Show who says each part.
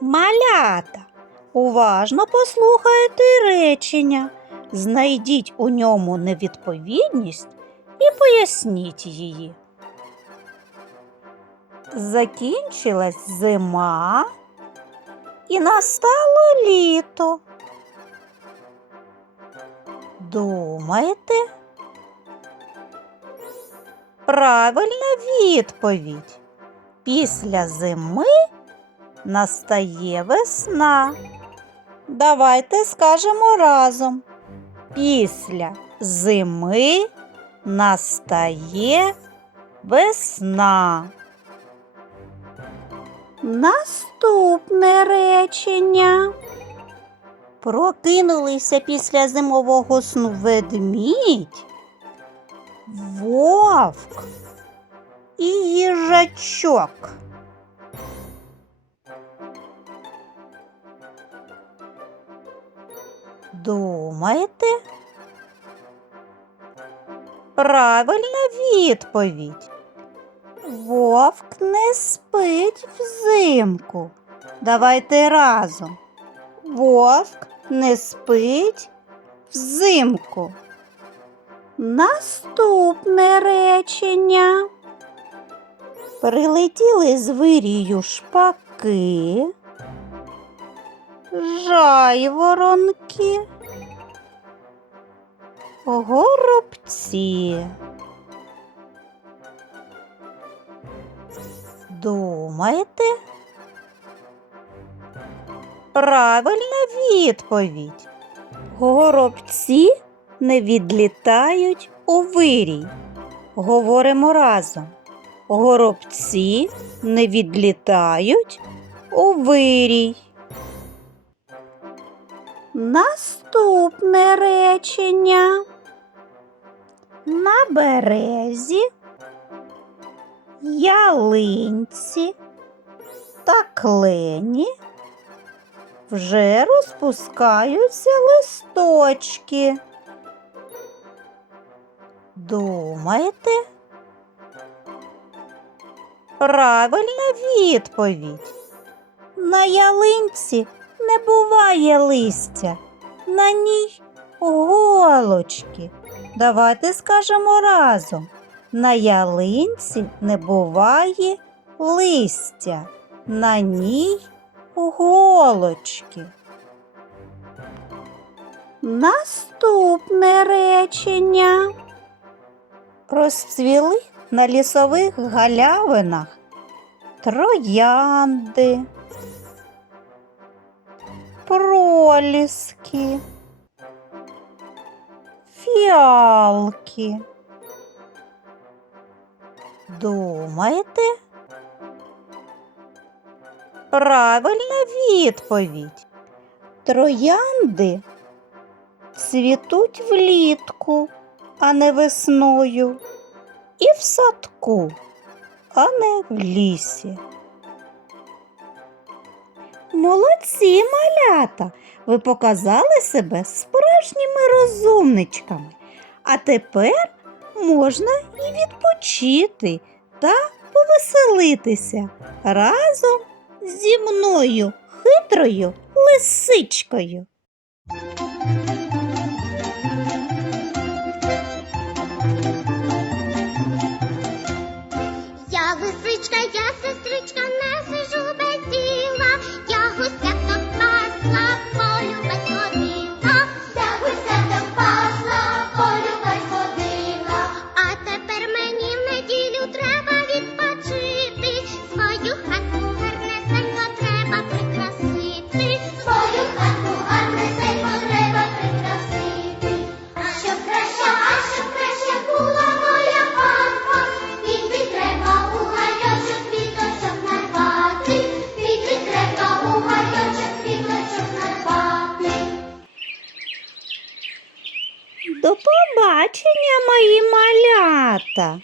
Speaker 1: Малята, уважно послухайте речення, знайдіть у ньому невідповідність і поясніть її. Закінчилась зима і настало літо. Думаєте? Правильна відповідь. Після зими настає весна. Давайте скажемо разом. Після зими настає весна. Наступне речення. Прокинулися після зимового сну ведмідь, вовк і їжачок. Думаєте? Правильна відповідь. Вовк не спить взимку. Давайте разом. Вовк не спить взимку. Наступне речення. Прилетіли з вирію шпаки, жайворонки, горобці. Думаєте? Правильна відповідь. Горобці не відлітають у вирій. Говоримо разом. Горобці не відлітають у вирій. Наступне речення. На березі, ялинці та клені вже розпускаються листочки. Думаєте? Правильна відповідь. На ялинці не буває листя, на ній голочки. Давайте скажемо разом. На ялинці не буває листя, на ній голочки. Наступне речення. Розцвіли на лісових галявинах троянди, проліски, фіалки. Думаєте? Правильна відповідь. Троянди цвітуть влітку, а не весною, і в садку, а не в лісі. Молодці, малята! Ви показали себе справжніми розумничками. А тепер можна і відпочити та повеселитися разом зі мною, хитрою лисичкою.
Speaker 2: Я лисичка, я сестричка, не сижу
Speaker 1: До побачення, мої малята!